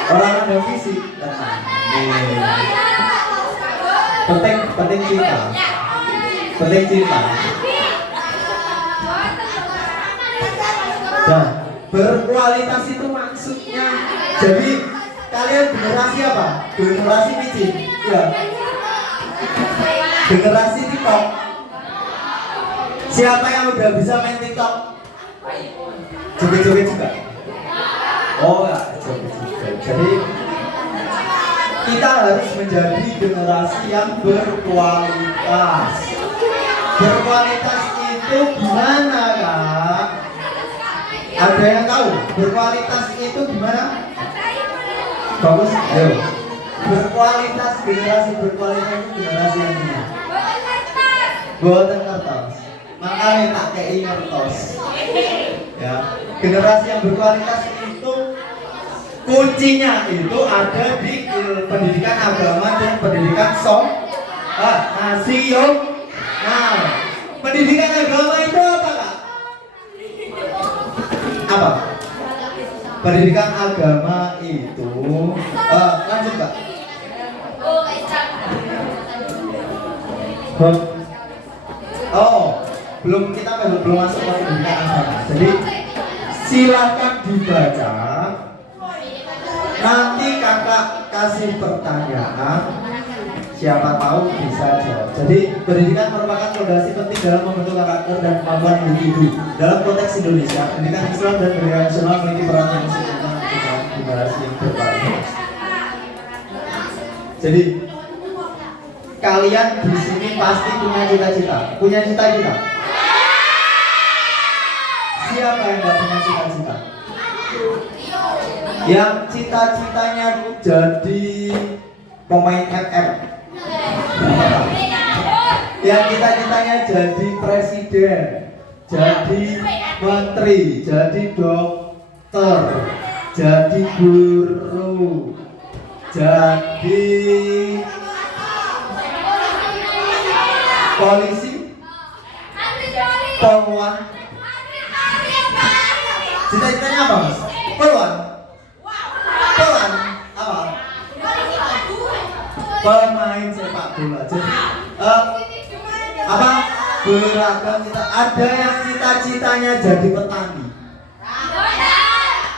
Orang ada fisik tenang. Penting cinta. Penting cinta. Dan berkualitas itu maksudnya. Jadi kalian generasi apa? Generasi micin. Ya. Generasi TikTok. Siapa yang udah bisa main TikTok? Joget-joget juga. Oh enggak, joget-joget. Jadi kita harus menjadi generasi yang berkualitas. Berkualitas itu gimana, Kak? Ada yang tahu? Berkualitas itu gimana? Bagus, ayo. Berkualitas, generasi berkualitas itu generasi yang gimana? Boten ngertos. Makanya tak kei ngertos. Ya, generasi yang berkualitas itu kuncinya itu ada di pendidikan agama dan pendidikan nasional. Pendidikan agama itu apa, Kak? Apa? Pendidikan agama itu lanjut, Kak. Oh, kita belum masuk ke pendidikan agama. Jadi silakan dibaca. Nanti kakak kasih pertanyaan, siapa tahu bisa jawab. Jadi pendidikan merupakan fondasi penting dalam membentuk karakter dan kemampuan individu. Dalam konteks Indonesia, pendidikan Islam dan pendidikan nasional memiliki peran yang signifikan untuk generasi yang berkualitas. Jadi kalian di sini pasti punya cita-cita. Punya cita-cita? Siapa yang nggak punya cita-cita? Yang cita-citanya jadi pemain FF. Yang cita-citanya jadi presiden, jadi menteri, jadi dokter, jadi guru, jadi polisi, polwan. Cita-citanya apa, Mas? Polwan. Polwan apa? Pemain sepak bola. Jadi apa? Beragam cita. Ada yang cita-citanya jadi petani.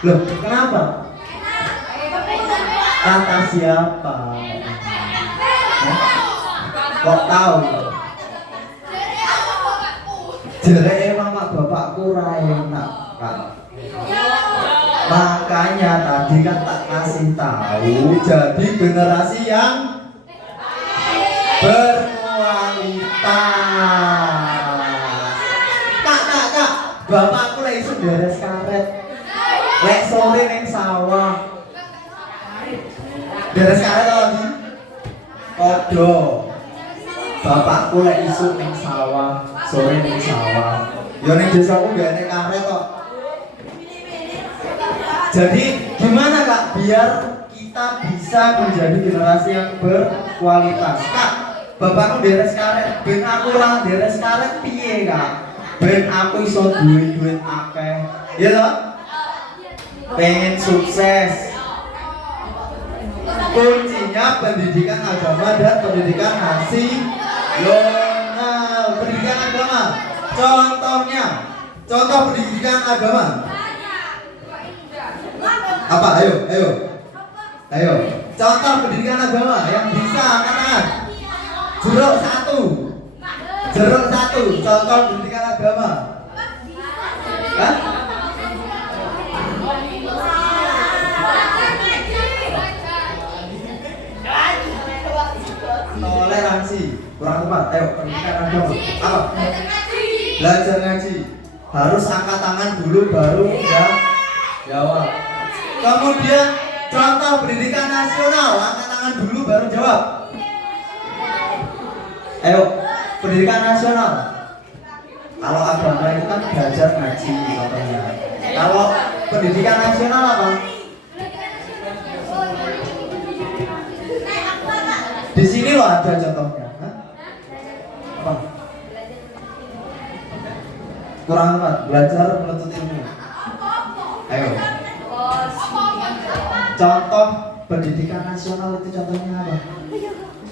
Loh, kenapa? Kata siapa? Kok tahu? Jere mama bapakku ra enak, Kak. Makanya tadi kan tak kasih tahu, jadi generasi yang berkualitas. Kak, bapakku lek iso beres karet. Lek sore ning sawah. Beres karet lagi. Podo. Bapakku lek iso ning sawah, sore ning sawah. Yo ning desaku gak nek karet kok. Jadi gimana, Kak, biar kita bisa menjadi generasi yang berkualitas? Kak, bapakku beres karet, ben aku ora beres karet piye, Kak? Ben aku iso duit akeh. Ya toh? Pengen sukses. Kuncinya pendidikan agama dan pendidikan nasional. Pendidikan agama. Contohnya, contoh pendidikan agama. Apa? Ayo. Contoh pendidikan agama yang bisa angkat tangan. Jeruk satu. Contoh pendidikan agama. Hah? Toleransi. Kurang tepat. Ayo, pendidikan agama. Apa? Belajar ngaji. Harus angkat tangan dulu baru jawab. Kemudian contoh pendidikan nasional, angkat tangan dulu baru jawab. Ayo, pendidikan nasional. Kalau agama itu kan belajar ngaji contohnya. Kalau pendidikan nasional apa? Di sini loh ada contohnya. Hah? Apa? Kurang tepat, belajar menuntut ilmu. Ayo. contoh pendidikan nasional itu contohnya apa?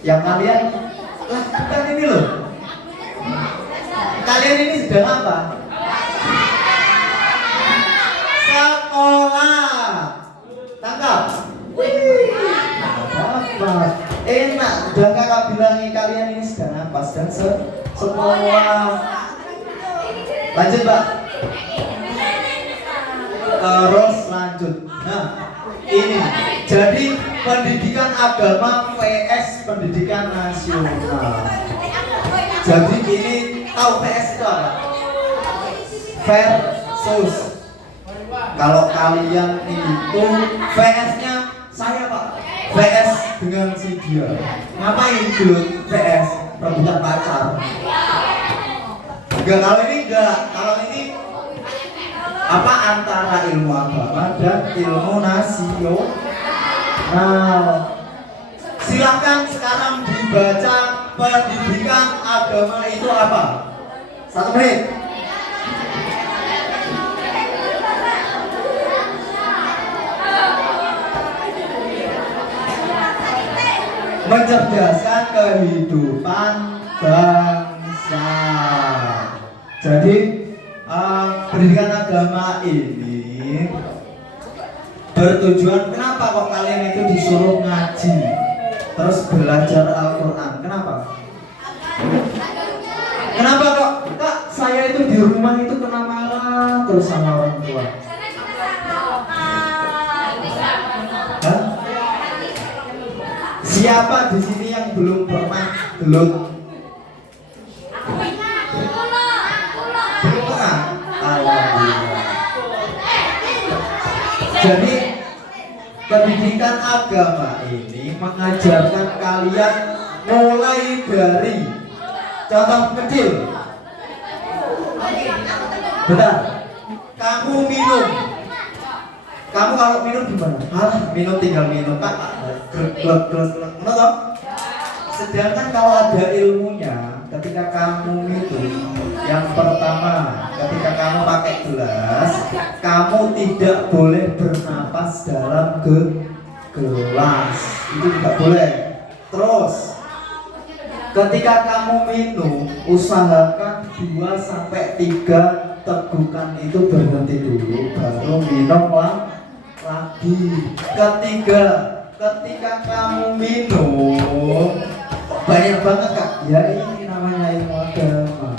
Yang kalian lakukan ini loh. Kalian ini sedang apa? Sekolah. Tangkap. Apa? Enak. Udah kakak bilangi kalian ini sedang apa? Sedang sekolah. Lanjut, Mbak. Terus lanjut. Nah, ini jadi pendidikan agama vs pendidikan nasional. Jadi ini tahu vs itu apa? Versus. Kalau kalian itu vs-nya saya Pak, vs dengan si dia. Ngapain dulu vs rebutan pacar? Enggak, kalau ini enggak. Kalau ini apa antara ilmu agama dan ilmu nasional. Silahkan sekarang dibaca pendidikan agama itu apa? 1 menit. Mencerdaskan kehidupan bangsa. Jadi pendidikan agama ini bertujuan, kenapa kok kalian itu disuruh ngaji terus belajar Al-Quran? Kenapa? Kenapa kok Kak saya itu di rumah itu kena marah terus sama orang tua? Hah? Siapa di sini yang belum pernah gelut? Jadi pendidikan agama ini mengajarkan kalian mulai dari contoh kecil. Bentar, kamu minum. Kamu kalau minum gimana? Minum tinggal minum Kak. Sedangkan kalau ada ilmunya, ketika kamu minum, yang pertama, ketika kamu pakai gelas, kamu tidak boleh bernapas dalam gelas. Itu tidak boleh. Terus, ketika kamu minum, usahakan 2-3 tegukan itu berhenti dulu, baru minum lagi. Ketika kamu minum, banyak banget Kak. Ya ini namanya ilmu agama.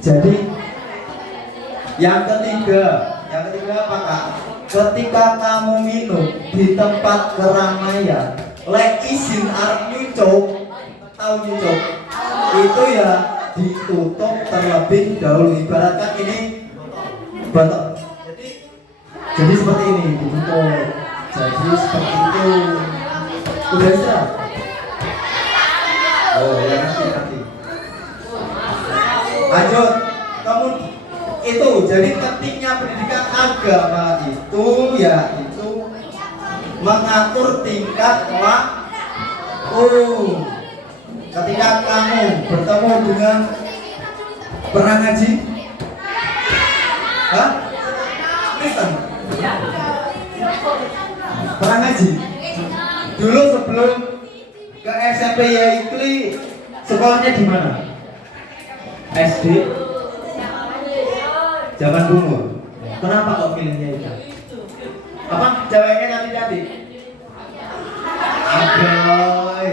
Jadi yang ketiga apa Kak? Ketika kamu minum di tempat keramaian, lek izin arep nyucuk, tahu nyucuk? Itu ya ditutup terlebih dahulu. Ibaratkan ini batok. Jadi seperti ini ditutup. Jadi seperti itu. Udah bisa? Oh ya nanti. Lanjut. Kamu itu jadi pentingnya pendidikan agama itu yaitu mengatur tingkat laku. Ketika kamu bertemu dengan pernah ngaji? Hah? Kristen? Pernah ngaji? Dulu sebelum ke SMP Yaikli sekolahnya di mana? SD? Zaman Bungur. Kenapa kok pilihnya itu? Apa? Jawabnya nanti. Agoy.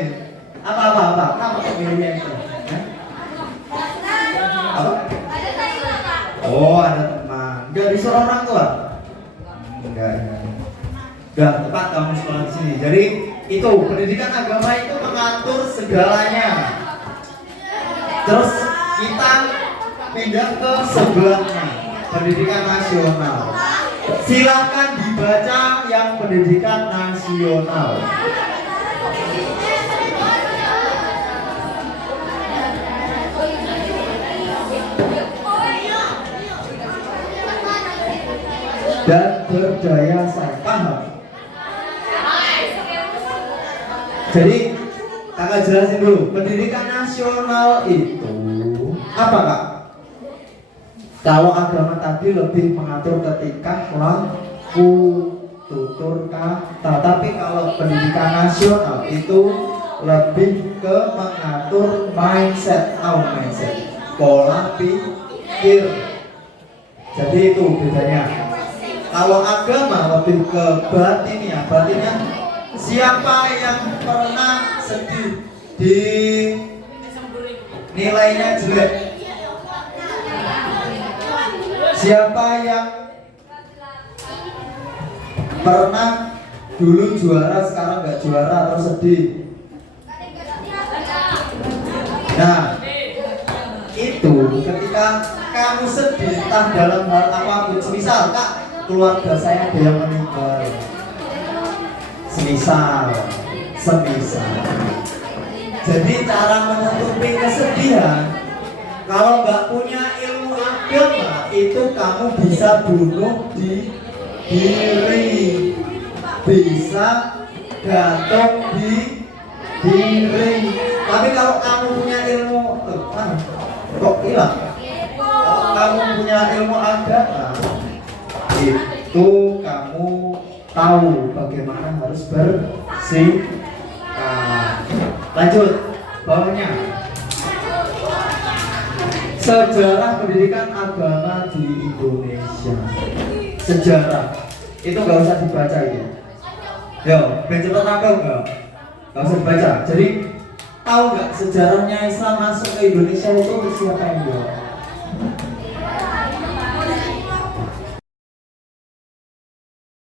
Apa? Kenapa kok pilihnya itu? Apa? Oh, ada teman. Enggak disuruh orang tua? Enggak. Tepat kamu sekolah di sini. Jadi itu pendidikan agama itu mengatur segalanya. Terus kita pindah ke sebelahnya, pendidikan nasional. Silahkan dibaca yang pendidikan nasional. Dan berdaya saing. Paham? Jadi kakak jelasin dulu, pendidikan nasional itu apa Kak? Kalau agama tadi lebih mengatur ketika laku. tutur kata. Tapi kalau pendidikan nasional itu lebih ke mengatur mindset, pola pikir. Jadi itu bedanya. Kalau agama lebih ke batinnya, siapa yang pernah sedih di nilainya jelek? Siapa yang pernah dulu juara sekarang nggak juara terus sedih? Nah, itu ketika kamu sedih entah dalam hal apapun, semisal kak keluarga saya ada yang meninggal, semisal. Jadi cara menutupi kesedihan, kalau nggak punya ilmu agama itu kamu bisa bunuh diri, bisa gantung diri. Tapi kalau kamu punya ilmu kok hilang? Kalau kamu punya ilmu agama itu kamu tahu bagaimana harus bersikap. Lanjut bawahnya. Sejarah pendidikan agama di Indonesia. Sejarah itu nggak usah dibaca itu. Yo, cepet nakal nggak usah dibaca. Jadi tahu nggak sejarahnya Islam masuk ke Indonesia itu siapa yang jawab?